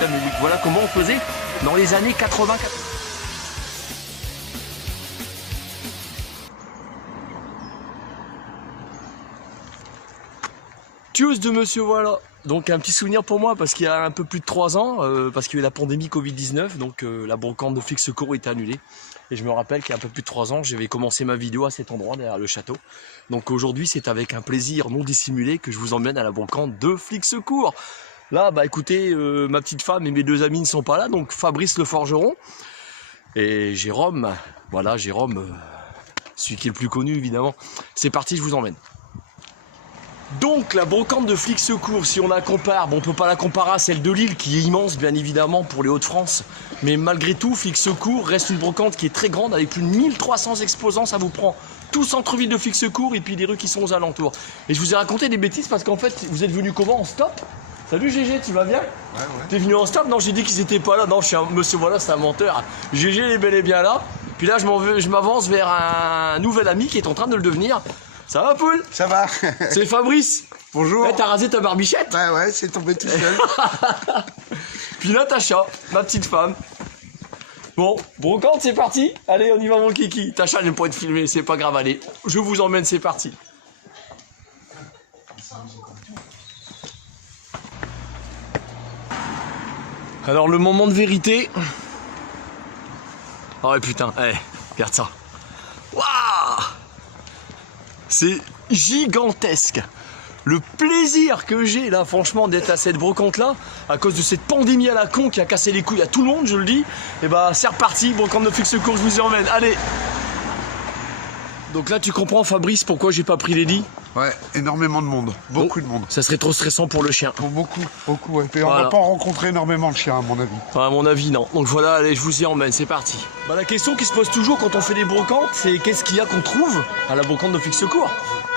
système hélique. Voilà comment on faisait dans les années 80. Tchuss de monsieur, voilà. Donc un petit souvenir pour moi parce qu'il y a un peu plus de 3 ans, parce qu'il y a eu la pandémie Covid-19, donc la brocante de Flic Secours est annulée. Et je me rappelle qu'il y a un peu plus de 3 ans, j'avais commencé ma vidéo à cet endroit, derrière le château. Donc aujourd'hui, c'est avec un plaisir non dissimulé que je vous emmène à la brocante de Flic Secours. Là, bah écoutez, ma petite femme et mes 2 amis ne sont pas là, donc Fabrice le forgeron et Jérôme, voilà Jérôme, celui qui est le plus connu évidemment. C'est parti, je vous emmène. Donc la brocante de Flic Secours, si on la compare, bon on peut pas la comparer à celle de Lille qui est immense bien évidemment pour les Hauts-de-France, mais malgré tout Flic Secours reste une brocante qui est très grande avec plus de 1300 exposants, ça vous prend tout centre-ville de Flic Secours et puis les rues qui sont aux alentours. Et je vous ai raconté des bêtises parce qu'en fait vous êtes venu comment en stop? Salut GG, tu vas bien? Ouais. T'es venu en stop? Non, j'ai dit qu'ils étaient pas là, non je suis un monsieur, voilà c'est un menteur. GG est bel et bien là, puis là je m'avance vers un nouvel ami qui est en train de le devenir. Ça va, Paul? Ça va. C'est Fabrice. Bonjour. T'as rasé ta barbichette? Ouais, c'est tombé tout seul. Puis Natacha, ma petite femme. Bon, brocante, c'est parti. Allez, on y va, mon kiki. Tacha n'aime pas être filmé, c'est pas grave, allez. Je vous emmène, c'est parti. Alors, le moment de vérité. Oh putain, regarde ça. Waouh! C'est gigantesque. Le plaisir que j'ai là franchement d'être à cette brocante là, à cause de cette pandémie à la con qui a cassé les couilles à tout le monde, je le dis, et bah c'est reparti, brocante de Flic Secours, je vous y emmène, allez. Donc là tu comprends Fabrice pourquoi j'ai pas pris les lits? Ouais, énormément de monde, beaucoup de monde. Ça serait trop stressant pour le chien. Pour beaucoup, ouais. Et on va pas rencontrer énormément de chiens à mon avis. À mon avis non, donc voilà, allez je vous y emmène, c'est parti. Bah, la question qui se pose toujours quand on fait des brocantes, c'est qu'est-ce qu'il y a qu'on trouve à la brocante de Flic Secours?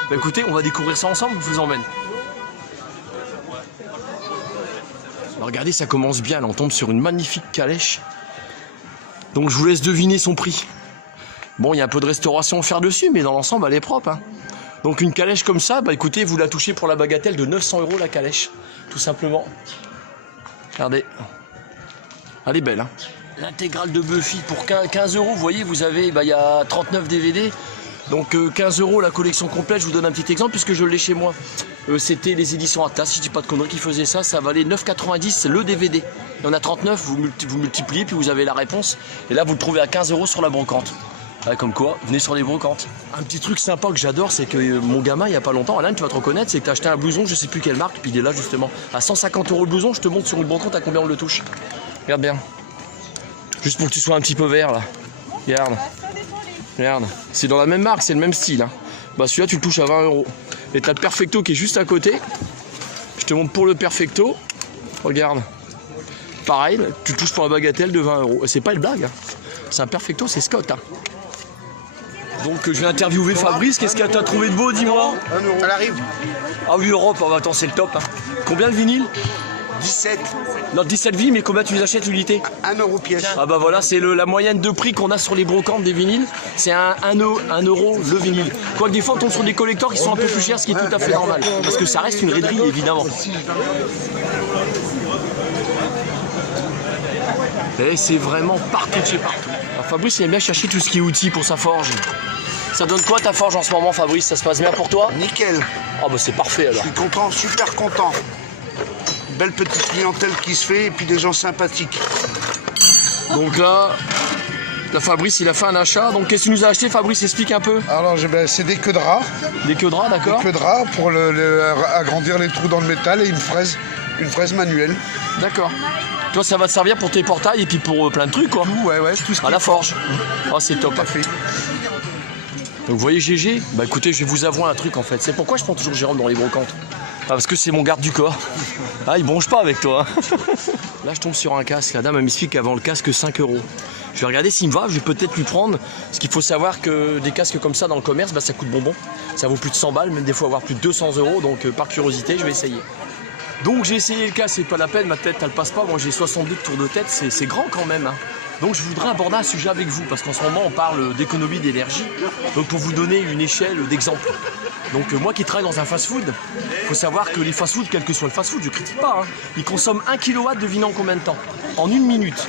Bah écoutez, on va découvrir ça ensemble, je vous emmène. Alors regardez, ça commence bien, là, on tombe sur une magnifique calèche. Donc je vous laisse deviner son prix. Bon, il y a un peu de restauration à faire dessus, mais dans l'ensemble, elle est propre. Hein. Donc une calèche comme ça, bah écoutez, vous la touchez pour la bagatelle de 900 € la calèche, tout simplement. Regardez. Elle est belle, hein. L'intégrale de Buffy pour 15 €, vous voyez, vous avez, bah il y a 39 DVD. Donc 15 € la collection complète, je vous donne un petit exemple puisque je l'ai chez moi. C'était les éditions Atlas, si je dis pas de conneries, qui faisaient ça, ça valait 9,90 le DVD. Il y en a 39, vous multipliez puis vous avez la réponse. Et là vous le trouvez à 15 € sur la brocante. Ouais, comme quoi, venez sur les brocantes. Un petit truc sympa que j'adore, c'est que mon gamin, il y a pas longtemps, Alain, tu vas te reconnaître, c'est que tu as acheté un blouson, je sais plus quelle marque, puis il est là justement. À 150 € le blouson, je te montre sur une brocante à combien on le touche. Regarde bien. Juste pour que tu sois un petit peu vert là. Regarde. Regarde, c'est dans la même marque, c'est le même style. Hein. Bah celui-là tu le touches à 20 €. Et t'as le Perfecto qui est juste à côté. Je te montre pour le Perfecto. Regarde. Pareil, tu le touches pour la bagatelle de 20 €. Et c'est pas une blague. Hein. C'est un Perfecto, c'est Scott. Hein. Donc je vais interviewer Fabrice. Qu'est-ce que t'as trouvé de beau, dis-moi? Elle arrive. Ah oui, Europe, oh, bah, attends, c'est le top. Hein. Combien de vinyle? 17. Non, 17 vies, mais combien tu les achètes l'unité? 1 € pièce. Ah bah voilà, c'est la moyenne de prix qu'on a sur les brocantes des vinyles. C'est 1 € le vinyle. Quoique des fois on tombe sur des collecteurs qui sont un peu plus chers, ce qui est tout à fait normal. Parce que ça reste une raiderie évidemment. Et c'est vraiment partout de chez partout. Alors, Fabrice il aime bien chercher tout ce qui est outils pour sa forge. Ça donne quoi ta forge en ce moment Fabrice? Ça se passe bien pour toi? Nickel. Ah bah c'est parfait alors. Je suis content, super content. Belle petite clientèle qui se fait et puis des gens sympathiques. Donc là, Fabrice il a fait un achat. Donc qu'est-ce que tu nous as acheté Fabrice? Explique un peu. Alors c'est des queues de rat. Des queues de rat, d'accord. Des queues de rat pour agrandir les trous dans le métal et une fraise manuelle. D'accord. Toi ça va te servir pour tes portails et puis pour plein de trucs quoi. Tout, ouais, tout ce qui à la forge. Oh c'est top. Tout à fait. Donc vous voyez GG, bah écoutez je vais vous avouer un truc en fait. C'est pourquoi je prends toujours Jérôme dans les brocantes. Ah, parce que c'est mon garde du corps. Ah il bronche pas avec toi. Là je tombe sur un casque, la dame elle m'explique qu'avant le casque 5 €. Je vais regarder s'il me va, je vais peut-être lui prendre. Parce qu'il faut savoir que des casques comme ça dans le commerce, bah, ça coûte bonbon. Ça vaut plus de 100 balles, même des fois avoir plus de 200 €. Donc par curiosité je vais essayer. Donc j'ai essayé le casque, c'est pas la peine, ma tête elle passe pas. Moi j'ai 62 tours de tête, c'est grand quand même. Hein. Donc je voudrais aborder un sujet avec vous, parce qu'en ce moment on parle d'économie d'énergie. Donc pour vous donner une échelle d'exemple. Donc moi qui travaille dans un fast-food, il faut savoir que les fast-food, quel que soit le fast-food, je critique pas, hein, ils consomment 1 kW de vin en combien de temps? En 1 minute.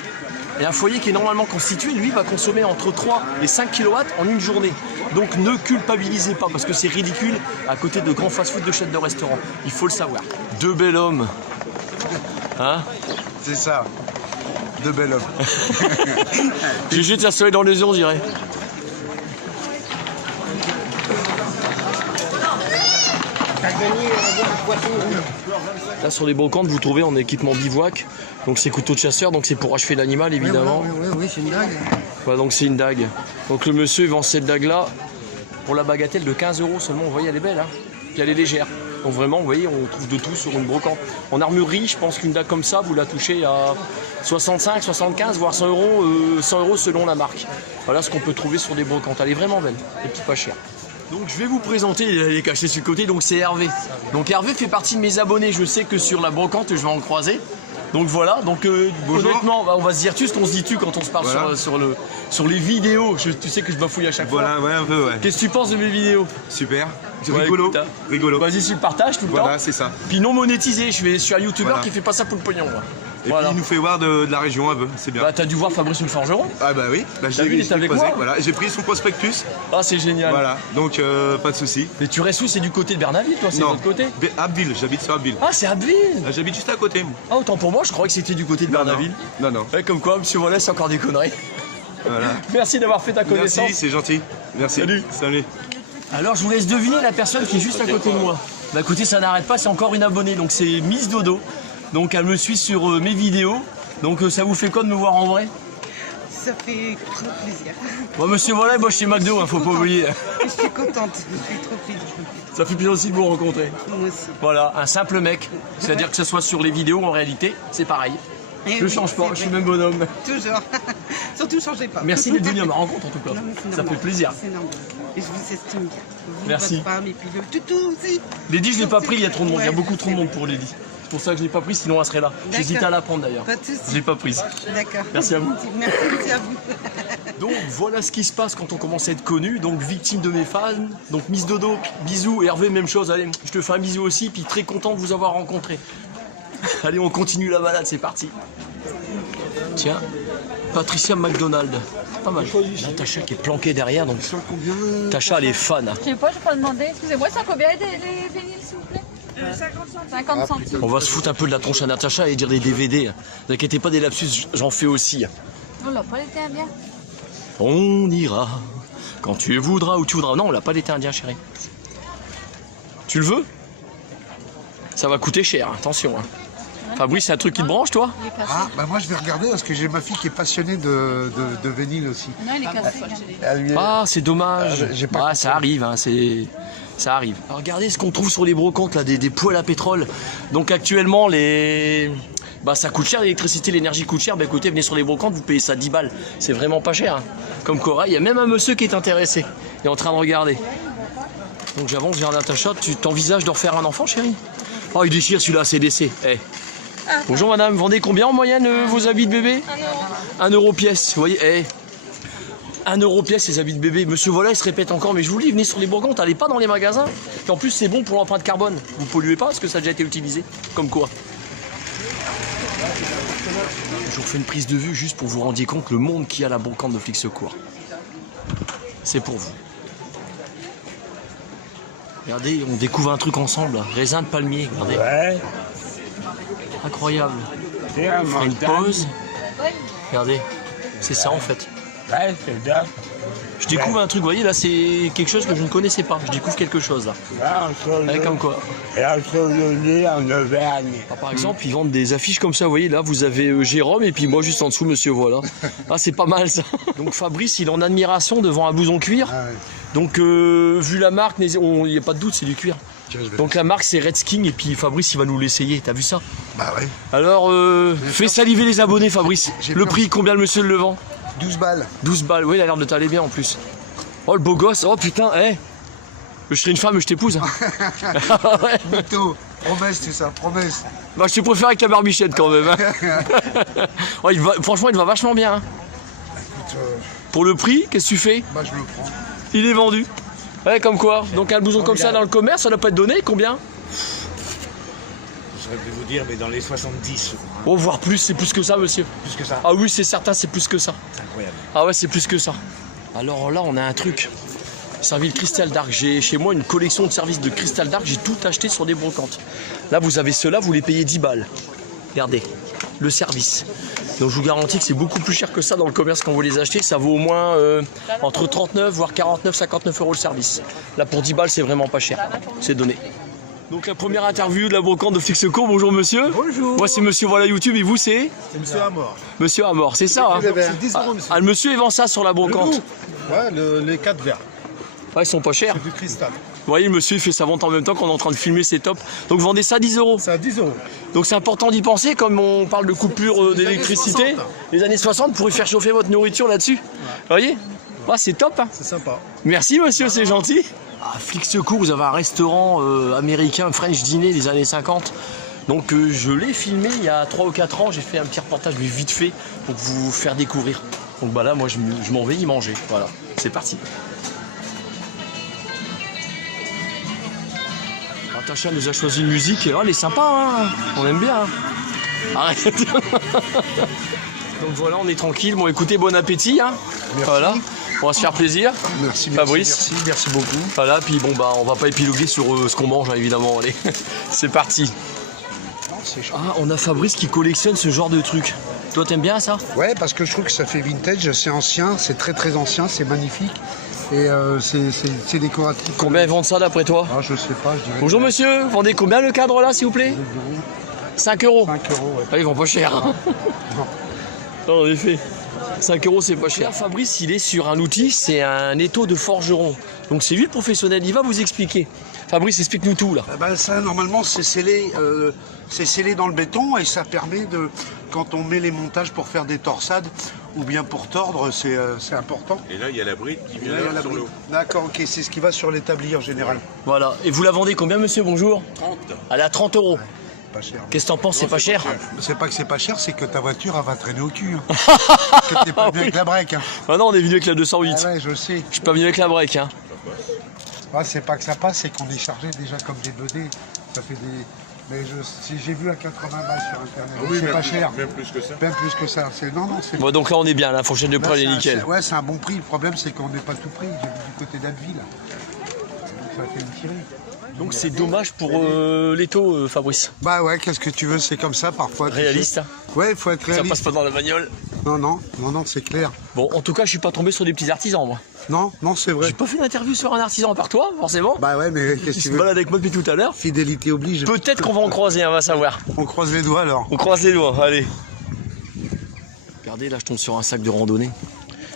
Et un foyer qui est normalement constitué, lui, va consommer entre 3 et 5 kW en une journée. Donc ne culpabilisez pas, parce que c'est ridicule à côté de grands fast-food de chaînes de restaurants. Il faut le savoir. Deux bel hommes. Hein? C'est ça. Deux bel hommes. J'ai de soleil dans les yeux, on dirait. Là sur les brocantes vous trouvez en équipement bivouac, donc c'est couteau de chasseur, donc c'est pour achever l'animal évidemment. Oui, c'est une dague. Voilà, donc c'est une dague. Donc le monsieur vend cette dague là pour la bagatelle de 15 € seulement, vous voyez elle est belle, hein, puis elle est légère. Donc vraiment vous voyez on trouve de tout sur une brocante. En armurerie je pense qu'une dague comme ça vous la touchez à 65, 75 voire 100 €, selon la marque. Voilà ce qu'on peut trouver sur des brocantes, elle est vraiment belle et puis pas chère. Donc je vais vous présenter, il est caché sur le côté, donc c'est Hervé. Donc Hervé fait partie de mes abonnés, je sais que sur la brocante je vais en croiser. Donc voilà, donc honnêtement on va se dire tu, ce qu'on se dit tu quand on se parle voilà. sur les vidéos. Tu sais que je bafouille à chaque fois. Voilà, ouais, un peu, ouais. Qu'est-ce que tu penses de mes vidéos? Super, ouais, rigolo, écoute, rigolo. Vas-y, tu le partages tout le temps. Voilà, c'est ça. Puis non monétisé, je suis un youtubeur qui fait pas ça pour le pognon. Moi. Et puis il nous fait voir de la région un peu, c'est bien. Bah t'as dû voir Fabrice le forgeron. Ah bah oui, bah, voilà. J'ai pris son prospectus. Ah c'est génial. Voilà, donc pas de souci. Mais tu restes où? C'est du côté de Bernaville toi? C'est de l'autre côté? Abbeville, j'habite sur Abbeville. Ah c'est Abbeville. J'habite juste à côté. Ah autant pour moi, je croyais que c'était du côté de Bernaville. Non. Ouais, comme quoi, monsieur Volet, c'est encore des conneries. Voilà. Merci d'avoir fait ta connaissance. Merci, c'est gentil. Merci. Salut. Alors je vous laisse deviner la personne qui est juste à côté de moi. Bah écoutez, ça n'arrête pas, c'est encore une abonnée, donc c'est Miss Dodo. Donc elle me suit sur mes vidéos. Donc ça vous fait quoi de me voir en vrai? Ça fait trop plaisir. Bon monsieur Volet, moi je suis McDo, hein, faut pas oublier. Je suis contente, je suis trop plaisir. Ça fait plaisir aussi de vous rencontrer. Moi aussi. Voilà, un simple mec. C'est-à-dire que ce soit sur les vidéos ou en réalité, c'est pareil. Je ne change pas, je suis le même bonhomme. Toujours. Surtout, changez pas. Merci d'être venu à ma rencontre en tout cas. Non, ça fait plaisir. C'est normal. Et je vous estime bien. Vous, merci. Votre femme et puis le toutou aussi. Lady, je ne l'ai pas pris, il y a trop de monde. Il y a beaucoup trop de monde pour Lady. C'est pour ça que je ne l'ai pas prise, sinon elle serait là. J'hésitais à la prendre d'ailleurs. Pas de soucis. Je ne l'ai pas prise. D'accord. Merci à vous. Merci à vous. Donc voilà ce qui se passe quand on commence à être connu. Donc victime de mes fans. Donc Miss Dodo, bisous. Hervé, même chose. Allez, je te fais un bisou aussi. Puis très content de vous avoir rencontré. Allez, on continue la balade, c'est parti. Tiens, Patricia McDonald. Pas mal. Là, Tacha qui est planquée derrière. Donc Tacha, elle est fan. Je sais pas, je peux pas demander. Excusez-moi, ça combien les vinyles, s'il vous plaît? 50 centimes. On va se foutre un peu de la tronche à Natacha et dire des DVD. Ne inquiétez pas des lapsus, j'en fais aussi. On l'a pas l'été indien. On ira quand tu voudras ou tu voudras. Non, on l'a pas l'été indien, chérie. Tu le veux? Ça va coûter cher, attention. Hein. Fabrice, c'est un truc qui te branche, toi? Ah, bah moi je vais regarder parce que j'ai ma fille qui est passionnée de vinyle aussi. Non, il est cassé. Ah, c'est dommage. J'ai pas Ah, ça arrive, hein, ça arrive. Alors, regardez ce qu'on trouve sur les brocantes, là, des poêles à pétrole. Donc actuellement, ça coûte cher l'électricité, l'énergie coûte cher. Bah écoutez, venez sur les brocantes, vous payez ça 10 balles. C'est vraiment pas cher. Hein. Comme Cora, il y a même un monsieur qui est intéressé. Il est en train de regarder. Donc j'avance vers Natacha. Tu t'envisages de refaire un enfant, chérie? Oh, il déchire celui-là, c'est décès. Hey. Bonjour madame, vendez combien en moyenne vos habits de bébé? 1 € pièce, vous voyez, 1 € pièce les habits de bébé. Monsieur Vola, il se répète encore, mais je vous le dis, venez sur les brocantes, allez pas dans les magasins. Et en plus, c'est bon pour l'empreinte carbone. Vous polluez pas parce que ça a déjà été utilisé. Comme quoi. Je vous refais une prise de vue juste pour vous rendre compte le monde qu'il y a à la brocante de Flixecourt. C'est pour vous. Regardez, on découvre un truc ensemble, là. Raisin de palmier, regardez. Ouais. Incroyable. On fait une pause. Regardez, c'est ça en fait. Ouais, c'est bien. Je découvre un truc, vous voyez, là c'est quelque chose que je ne connaissais pas. Je découvre quelque chose là. Ouais, comme quoi. Et en Auvergne. Alors, par exemple, ils vendent des affiches comme ça, vous voyez, là vous avez Jérôme et puis moi juste en dessous, monsieur, voilà. Ah, c'est pas mal ça. Donc Fabrice, il est en admiration devant un blouson cuir. Ah, ouais. Donc, vu la marque, il n'y a pas de doute, c'est du cuir. Donc la marque c'est Redskin et puis Fabrice il va nous l'essayer, t'as vu ça? Bah ouais. Alors fais saliver les abonnés Fabrice. Le prix, combien le monsieur le vend? 12 balles. 12 balles, oui il a l'air de t'aller bien en plus. Oh le beau gosse, oh putain, je serais une femme, je t'épouse. Ouais. Mytho, promesse c'est ça, promesse. Bah je te préfère avec la barbichette quand même. Hein. Oh, franchement il va vachement bien. Hein. Écoute, Pour le prix, qu'est-ce que tu fais? bah je le prends. Il est vendu. Ouais, comme quoi. Donc un blouson comme ça dans le commerce, ça doit pas être donné, combien? Je vais vous dire, mais dans les 70, je crois. Oh, voire plus, c'est plus que ça, monsieur. Plus que ça. Ah oui, c'est certain, c'est plus que ça. C'est incroyable. Ah ouais, c'est plus que ça. Alors là, on a un truc. Service Crystal Dark. J'ai chez moi une collection de services de Crystal Dark. J'ai tout acheté sur des brocantes. Là, vous avez ceux-là, vous les payez 10 balles. Regardez, le service. Donc je vous garantis que c'est beaucoup plus cher que ça dans le commerce quand vous les achetez. Ça vaut au moins entre 39 voire 49, 59 euros le service. Là, pour 10 balles, c'est vraiment pas cher. C'est donné. Donc la première interview de la brocante de Fixecourt. Bonjour monsieur. Bonjour. Moi c'est monsieur Voilà YouTube et vous c'est? C'est monsieur Amor. Monsieur Amor, c'est ça hein? C'est 10 euros, monsieur. Ah, le monsieur il vend ça sur la brocante. Ouais, les 4 verres. Ouais, ils sont pas chers. C'est du cristal. Vous voyez, le monsieur il fait sa vente en même temps qu'on est en train de filmer, c'est top. Donc vous vendez ça à 10 euros. C'est à 10 euros. Donc c'est important d'y penser, comme on parle de coupure d'électricité. années 60. Les années 60, vous pourrez faire chauffer votre nourriture là-dessus. Vous voyez? Ah, c'est top hein. C'est sympa. Merci monsieur, c'est gentil. À Fixecourt, vous avez un restaurant américain, French Diner des années 50. Donc je l'ai filmé il y a 3 ou 4 ans, j'ai fait un petit reportage mais vite fait pour vous faire découvrir. Donc bah là, moi je m'en vais y manger. Voilà, c'est parti. Natacha nous a choisi une musique, elle est sympa, hein, on aime bien. Hein. Arrête. Donc voilà, on est tranquille. Bon, écoutez, bon appétit. Hein. Voilà, on va se faire plaisir. Merci, Fabrice. merci beaucoup. Voilà, puis bon, bah, on va pas épiloguer sur ce qu'on mange, hein, évidemment. Allez, c'est parti. Ah, on a Fabrice qui collectionne ce genre de trucs. Toi, t'aimes bien ça? Ouais, parce que je trouve que ça fait vintage, c'est ancien, c'est très très ancien, c'est magnifique. Et c'est décoratif. Combien ils vendent ça d'après toi? Ah, je sais pas, je dirais. Bonjour monsieur, vous vendez combien le cadre là, s'il vous plaît? 5 euros. 5 euros, ouais. Ah, ils vont pas cher. Hein. Non, en effet. 5 euros, c'est pas cher. Fabrice, il est sur un outil, c'est un étau de forgeron. Donc c'est lui le professionnel, il va vous expliquer. Fabrice, explique-nous tout là. Ben, ça, normalement, c'est scellé dans le béton et ça permet de, quand on met les montages pour faire des torsades ou bien pour tordre, c'est important. Et là, il y a la bride qui vient Là, il y a la sur brique. l'eau. D'accord, ok, c'est ce qui va sur l'établi en général. Voilà. Et vous la vendez combien, monsieur? Bonjour. 30. Elle est à 30 euros. Pas cher. Qu'est-ce que t'en penses? C'est pas cher? C'est pas que c'est pas cher, c'est que ta voiture, elle va traîner au cul. Hein. Que t'es pas venu avec la break. Hein. Ah non, on est venu avec la 208. Ah ouais, je sais. Je suis pas venu avec la break. Hein. Ah, c'est pas que ça passe, c'est qu'on est chargé déjà comme des bedés. Ça fait des. Mais si j'ai vu à 80 balles sur internet, Ah oui, c'est même pas plus- cher. Même plus que ça. Même plus que ça. Non, c'est. Bon, donc là, on est bien. La fourchette de prix, elle est nickel. Ouais, c'est un bon prix. Le problème, c'est qu'on n'est pas tout prix. J'ai vu du côté d'Abbeville. Donc ça fait une tirée. Donc c'est dommage pour l'étau, Fabrice. Bah ouais, qu'est-ce que tu veux, c'est comme ça parfois. tu Réaliste. sais. Hein. Ouais, il faut être Ça réaliste. passe pas dans la bagnole. Non, c'est clair. Bon, en tout cas, je suis pas tombé sur des petits artisans, moi. Non, c'est vrai. J'ai pas fait d'interview sur un artisan par toi, forcément. Bah ouais, mais qu'est-ce que Il se tu veux. balade avec moi depuis tout à l'heure. Fidélité oblige. Peut-être qu'on va en croiser, on va savoir. On croise les doigts alors. On croise les doigts, allez. Regardez, là, je tombe sur un sac de randonnée.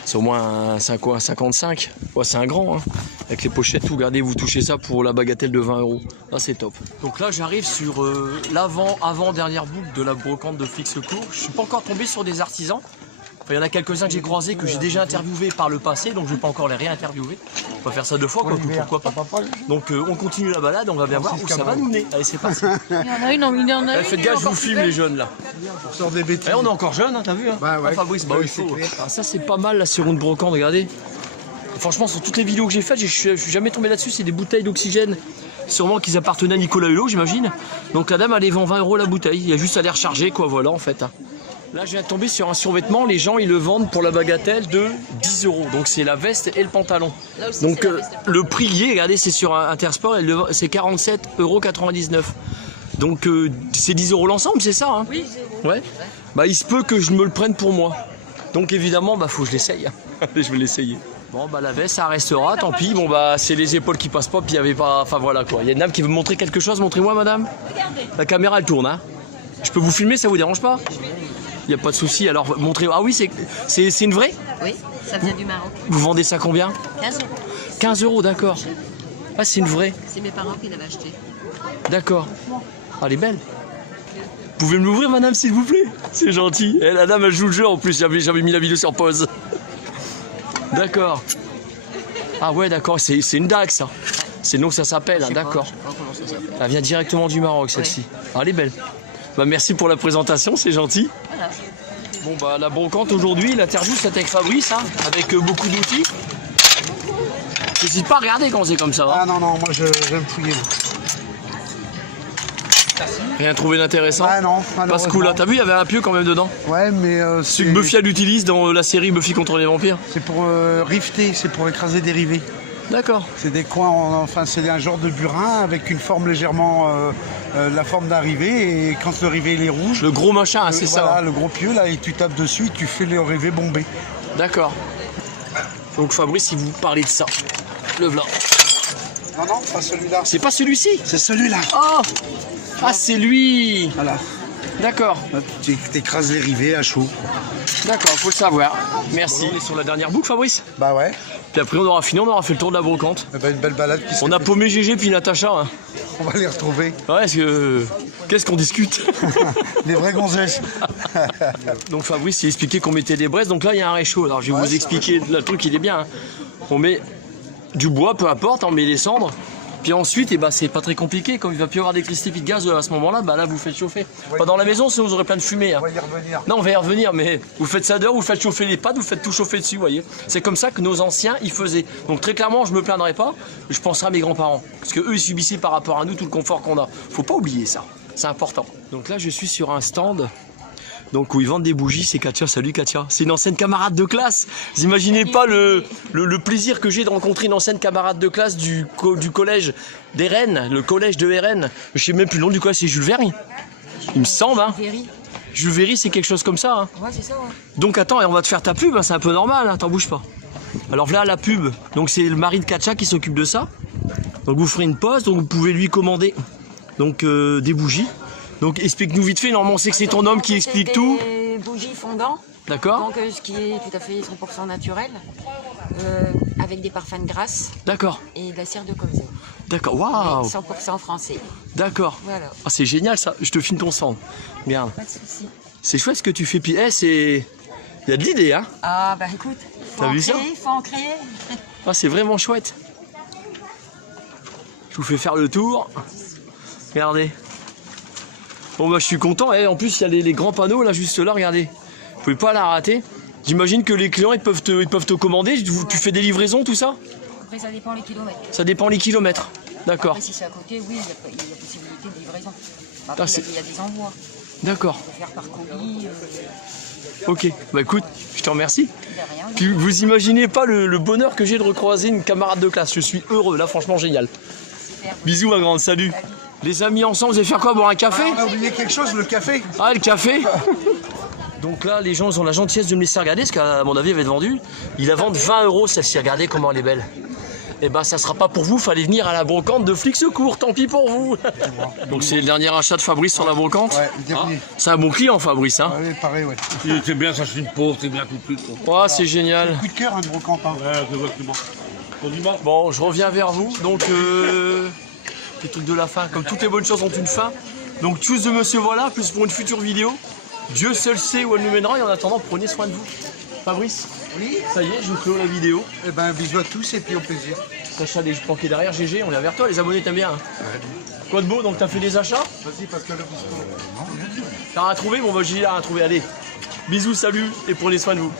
C'est au moins un 55. Ouais, c'est un grand, hein. Avec les pochettes, tout. Regardez, vous touchez ça pour la bagatelle de 20 euros. Là, c'est top. Donc là, j'arrive sur l'avant-dernière boucle de la brocante de Fixecourt. Je suis pas encore tombé sur des artisans. Enfin, il y en a quelques-uns que j'ai croisés, que j'ai déjà interviewés par le passé, donc je vais pas encore les réinterviewer. On va faire ça 2 fois, quoi, pourquoi pas. Donc on continue la balade, on va bien voir où ça va nous mener. Allez, c'est parti. Il y en a une, il y en a une. Faites gaffe, je vous filme les jeunes là. On sort des bêtises. Eh, on est encore jeunes, hein, t'as vu hein. Bah ouais. Ah, Fabrice, bah Oui, il c'est faut. clair. Ah, ça c'est pas mal là sur une brocante, regardez. Franchement, sur toutes les vidéos que j'ai faites, je suis jamais tombé là-dessus, c'est des bouteilles d'oxygène. Sûrement qu'ils appartenaient à Nicolas Hulot, j'imagine. Donc la dame, elle les vend 20 euros la bouteille. Il y a juste à les recharger, quoi, voilà en fait. Hein. Là, je viens de tomber sur un survêtement. Les gens, ils le vendent pour la bagatelle de 10 euros. Donc c'est la veste et le pantalon. Donc le prix lié, regardez, c'est sur Intersport, c'est 47,99 euros. Donc c'est 10 euros l'ensemble, c'est ça hein? Oui, Ouais. Bah il se peut que je me le prenne pour moi. Donc évidemment, bah faut que je l'essaye. Allez, je vais l'essayer. Bon bah la veste, ça restera, tant pis. Bon bah c'est les épaules qui passent pas, puis il y avait pas. Enfin voilà quoi. Il y a une dame qui veut me montrer quelque chose. Montrez-moi, madame. regardez. La caméra elle tourne, hein. Je peux vous filmer, ça vous dérange pas? Il n'y a pas de souci. Alors montrez. Ah oui, c'est une vraie? Oui, ça vient du Maroc. Vous vendez ça combien? 15 euros. 15 euros, d'accord. Ah c'est une vraie. C'est mes parents qui l'avaient acheté. D'accord. Ah, elle est belle. Vous pouvez me l'ouvrir, madame, s'il vous plaît? C'est gentil. Et la dame, elle joue le jeu en plus. J'avais mis la vidéo sur pause. D'accord. Ah ouais, d'accord. C'est une dague, ça. C'est nous que ça s'appelle, hein, d'accord. Je sais pas comment ça s'appelle. Elle vient directement du Maroc, celle-ci. Ah, elle est belle. Bah, merci pour la présentation, c'est gentil. Voilà. Bon, bah, la brocante aujourd'hui, l'interview, c'était avec Fabrice, hein, avec beaucoup d'outils. N'hésite pas à regarder quand c'est comme ça. Hein. Ah non, moi j'aime fouiller. Rien trouvé d'intéressant. Ah non, Pas ce coup-là. T'as vu, il y avait un pieu quand même dedans. Ouais, mais C'est que Buffy elle utilise dans la série Buffy contre les vampires. c'est pour rifter, c'est pour écraser des rivets. D'accord. C'est des coins, enfin c'est un genre de burin avec une forme légèrement, la forme d'un rivet, et quand le rivet il est rouge, Le gros machin, hein, c'est voilà, ça. Hein. le gros pieu là, et tu tapes dessus, et tu fais le rivet bombé. D'accord. Donc Fabrice, il vous parlait de ça. Le v'là. Non, pas celui-là. C'est pas celui-ci. C'est celui-là. Oh. Ah, c'est lui. Voilà. D'accord. Là, tu écrases les rivets à chaud. D'accord, faut le savoir. Merci. On est sur la dernière boucle, Fabrice. Bah ouais. Puis après, on aura fini, on aura fait le tour de la brocante. Eh ben, une belle balade qui On a paumé GG puis Natacha. Hein. On va les retrouver. Ouais, parce que... Qu'est-ce qu'on discute? Les vraies gonzesses. Donc Fabrice, il expliquait qu'on mettait des braises. Donc là, il y a un réchaud. Alors, je vais vous expliquer. Le truc, il est bien. Hein. On met du bois, peu importe, on met les cendres. Puis ensuite, c'est pas très compliqué. Comme il va plus y avoir d'électricité puis de gaz à ce moment-là, là, vous faites chauffer. Pas dans la maison, sinon vous aurez plein de fumée. Hein. On va y revenir. Non, on va y revenir, mais vous faites ça dehors, vous faites chauffer les pâtes, vous faites tout chauffer dessus, vous voyez. C'est comme ça que nos anciens, ils faisaient. Donc très clairement, je me plaindrai pas, je penserai à mes grands-parents. Parce que eux, ils subissaient par rapport à nous tout le confort qu'on a. Faut pas oublier ça, c'est important. Donc là, je suis sur un stand. Donc où ils vendent des bougies, c'est Katia. Salut Katia. C'est une ancienne camarade de classe. Vous imaginez pas le plaisir que j'ai de rencontrer une ancienne camarade de classe du collège des Rennes, le collège de RN. Je sais même plus le nom du collège, c'est Jules Verne. Il me semble, hein. Jules Verne, c'est quelque chose comme ça. Hein. Ouais, c'est ça, ouais. Donc attends, et on va te faire ta pub, hein, c'est un peu normal, hein, t'en bouges pas. Alors voilà la pub. Donc c'est le mari de Katia qui s'occupe de ça. Donc vous ferez une pause, donc vous pouvez lui commander donc des bougies. Donc explique-nous vite fait, normalement on sait que c'est ton homme qui explique tout. Des bougies fondants, D'accord. donc ce qui est tout à fait 100% naturel, avec des parfums de grâce D'accord. et de la cire de colza. D'accord. Waouh. 100% français. D'accord. Voilà. Ah, c'est génial ça. Je te filme ton stand. Regarde. Pas de soucis. C'est chouette ce que tu fais. Puis c'est... Il y a de l'idée, hein. Ah bah écoute, T'as vu ça faut en créer. Ah, c'est vraiment chouette. Je vous fais faire le tour. Regardez. Bon bah je suis content. Et en plus il y a les grands panneaux là juste là. Regardez. Vous pouvez pas la rater. J'imagine que les clients ils peuvent te commander. Tu fais des livraisons tout ça? Après ça dépend les kilomètres. Ça dépend les kilomètres. D'accord. Après si c'est à côté, oui, il y a possibilité de livraison. Ah, Après c'est- il y a des envois. D'accord. On peut faire par colis, Ok. Bah écoute, je te remercie. de rien. Puis vous imaginez pas le bonheur que j'ai de recroiser une camarade de classe. Je suis heureux, là franchement génial. Bisous ma grande, salut. Les amis ensemble, vous allez faire quoi? Boire un café? On a oublié quelque chose, le café. Ah, le café. Donc là, les gens ils ont la gentillesse de me laisser regarder, parce qu'à mon avis, elle va être vendue. Ils la vendent 20 € celle-ci, regardez comment elle est belle. Et bah ça sera pas pour vous, fallait venir à la brocante de Flic Secours, tant pis pour vous. Donc c'est le dernier achat de Fabrice sur la brocante. Ouais, le dernier. C'est un bon client Fabrice, hein. Ouais, pareil, ouais. C'est bien, ça c'est une pauvre, c'est bien tout de suite. Oh, c'est génial. Coup de cœur, un brocante. Hein. Ouais, c'est exactement. On y va. Bon, je reviens vers vous. Donc, les trucs de la fin, comme toutes les bonnes choses ont une fin. Donc, tous de monsieur voilà, plus pour une future vidéo. Dieu seul sait où elle nous mènera. Et en attendant, prenez soin de vous. Fabrice, Oui. ça y est, je clôt la vidéo. Eh ben, bisous à tous et puis au plaisir. T'achats des planqués derrière, GG, on vient vers toi. Les abonnés t'aiment bien. Hein. Quoi de beau, donc t'as fait des achats? Vas-y, parce que le bisou. T'as rien trouvé? Bon, bah, j'ai rien trouvé. Allez, bisous, salut et prenez soin de vous.